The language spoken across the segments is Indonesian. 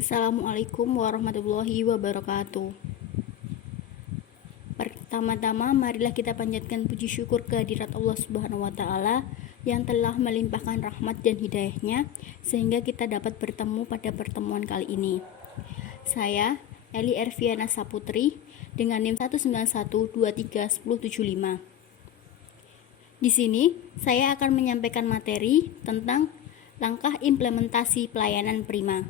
Assalamualaikum warahmatullahi wabarakatuh. Pertama-tama, marilah kita panjatkan puji syukur kehadirat Allah Subhanahu wa Ta'ala yang telah melimpahkan rahmat dan hidayahnya sehingga kita dapat bertemu pada pertemuan kali ini. Saya Eli Erviana Saputri dengan NIM 191231075. Di sini saya akan menyampaikan materi tentang langkah implementasi pelayanan prima.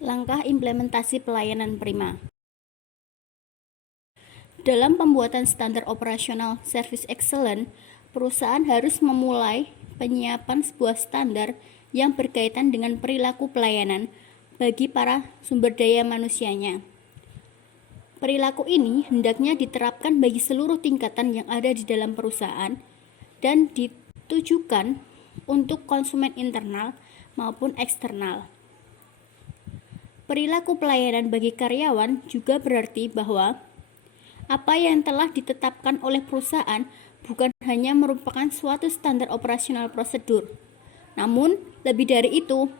Langkah implementasi pelayanan prima. Dalam pembuatan standar operasional Service Excellence, perusahaan harus memulai penyiapan sebuah standar yang berkaitan dengan perilaku pelayanan bagi para sumber daya manusianya. Perilaku ini hendaknya diterapkan bagi seluruh tingkatan yang ada di dalam perusahaan dan ditujukan untuk konsumen internal maupun eksternal. Perilaku pelayanan bagi karyawan juga berarti bahwa apa yang telah ditetapkan oleh perusahaan bukan hanya merupakan suatu standar operasional prosedur, namun lebih dari itu,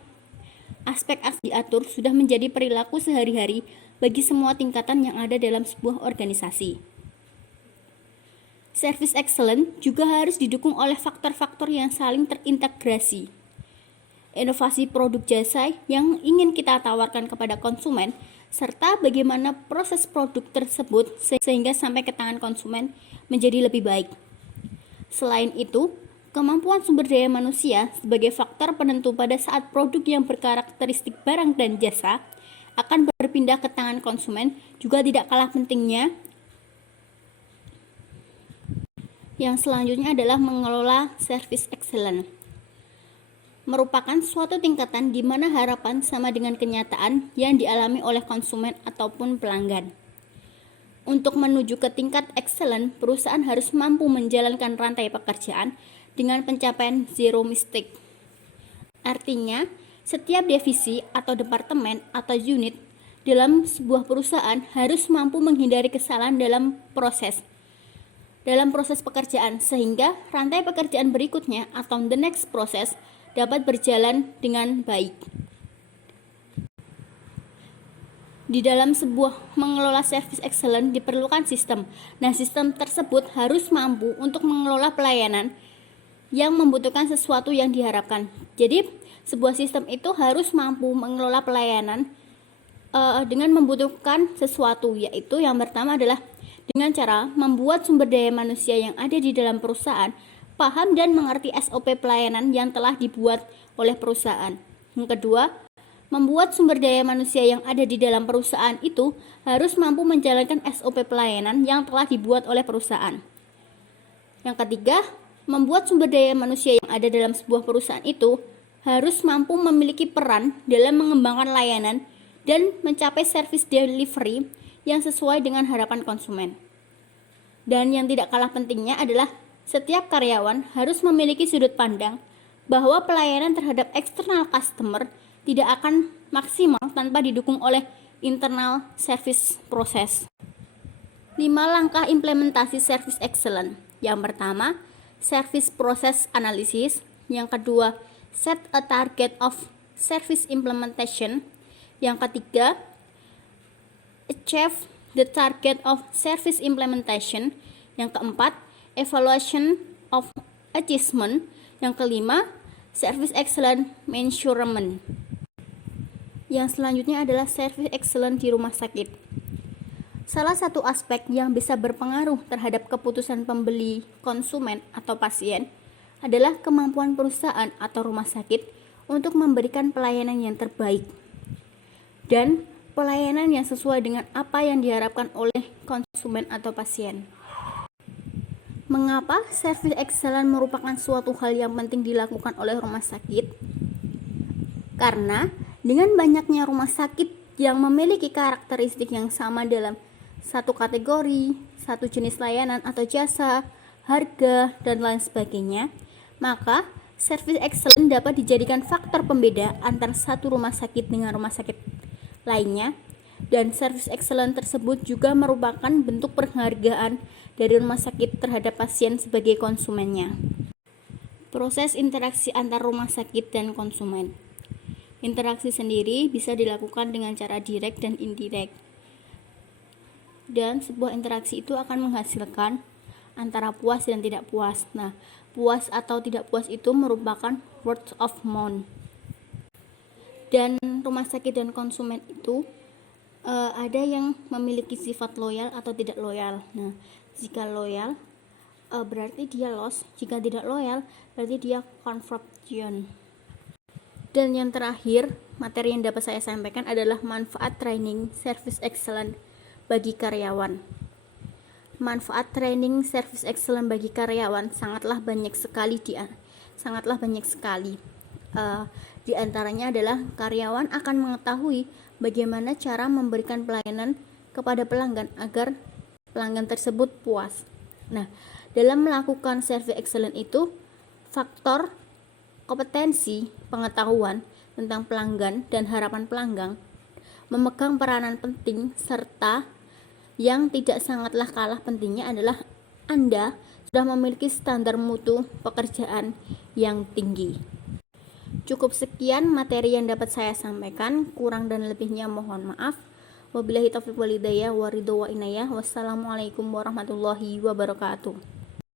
aspek-aspek diatur sudah menjadi perilaku sehari-hari bagi semua tingkatan yang ada dalam sebuah organisasi. Service excellence juga harus didukung oleh faktor-faktor yang saling terintegrasi. Inovasi produk jasa yang ingin kita tawarkan kepada konsumen, serta bagaimana proses produk tersebut sehingga sampai ke tangan konsumen menjadi lebih baik. Selain itu, kemampuan sumber daya manusia sebagai faktor penentu pada saat produk yang berkarakteristik barang dan jasa akan berpindah ke tangan konsumen juga tidak kalah pentingnya. Yang selanjutnya adalah mengelola service excellence. Merupakan suatu tingkatan di mana harapan sama dengan kenyataan yang dialami oleh konsumen ataupun pelanggan. Untuk menuju ke tingkat excellent, perusahaan harus mampu menjalankan rantai pekerjaan dengan pencapaian zero mistake. Artinya, setiap divisi atau departemen atau unit dalam sebuah perusahaan harus mampu menghindari kesalahan dalam proses pekerjaan sehingga rantai pekerjaan berikutnya atau the next process dapat berjalan dengan baik. Di dalam sebuah mengelola service excellence diperlukan sistem. Nah, sistem tersebut harus mampu untuk mengelola pelayanan yang membutuhkan sesuatu yang diharapkan. Jadi, sebuah sistem itu harus mampu mengelola pelayanan dengan membutuhkan sesuatu, yaitu yang pertama adalah dengan cara membuat sumber daya manusia yang ada di dalam perusahaan paham dan mengerti SOP pelayanan yang telah dibuat oleh perusahaan. Yang kedua, membuat sumber daya manusia yang ada di dalam perusahaan itu harus mampu menjalankan SOP pelayanan yang telah dibuat oleh perusahaan. Yang ketiga, membuat sumber daya manusia yang ada dalam sebuah perusahaan itu harus mampu memiliki peran dalam mengembangkan layanan dan mencapai service delivery yang sesuai dengan harapan konsumen. Dan yang tidak kalah pentingnya adalah setiap karyawan harus memiliki sudut pandang bahwa pelayanan terhadap external customer tidak akan maksimal tanpa didukung oleh internal service process. 5 langkah implementasi service excellence. Yang pertama, service process analysis. Yang kedua, set a target of service implementation. Yang ketiga, achieve the target of service implementation. Yang keempat, evaluation of achievement. Yang kelima, service excellence measurement. Yang selanjutnya adalah service excellence di rumah sakit. Salah satu aspek yang bisa berpengaruh terhadap keputusan pembeli, konsumen, atau pasien adalah kemampuan perusahaan atau rumah sakit untuk memberikan pelayanan yang terbaik dan pelayanan yang sesuai dengan apa yang diharapkan oleh konsumen atau pasien. Mengapa service excellence merupakan suatu hal yang penting dilakukan oleh rumah sakit? Karena dengan banyaknya rumah sakit yang memiliki karakteristik yang sama dalam satu kategori, satu jenis layanan atau jasa, harga, dan lain sebagainya, maka service excellence dapat dijadikan faktor pembeda antara satu rumah sakit dengan rumah sakit lainnya. Dan service excellence tersebut juga merupakan bentuk penghargaan dari rumah sakit terhadap pasien sebagai konsumennya. Proses interaksi antar rumah sakit dan konsumen. Interaksi sendiri bisa dilakukan dengan cara direct dan indirect. Dan sebuah interaksi itu akan menghasilkan antara puas dan tidak puas. Nah, puas atau tidak puas itu merupakan word of mouth. Dan rumah sakit dan konsumen itu ada yang memiliki sifat loyal atau tidak loyal. Nah, jika loyal berarti dia loss, jika tidak loyal berarti dia conversion. Dan yang terakhir, materi yang dapat saya sampaikan adalah manfaat training service excellent bagi karyawan. Manfaat training service excellent bagi karyawan sangatlah banyak sekali. Di antaranya adalah karyawan akan mengetahui bagaimana cara memberikan pelayanan kepada pelanggan agar pelanggan tersebut puas. Nah, dalam melakukan service excellent itu, faktor kompetensi pengetahuan tentang pelanggan dan harapan pelanggan memegang peranan penting, serta yang tidak sangatlah kalah pentingnya adalah Anda sudah memiliki standar mutu pekerjaan yang tinggi. Cukup sekian materi yang dapat saya sampaikan, kurang dan lebihnya mohon maaf. Wabillahi taufiq wal hidayah wa ridho wa inayah. Wassalamualaikum warahmatullahi wabarakatuh.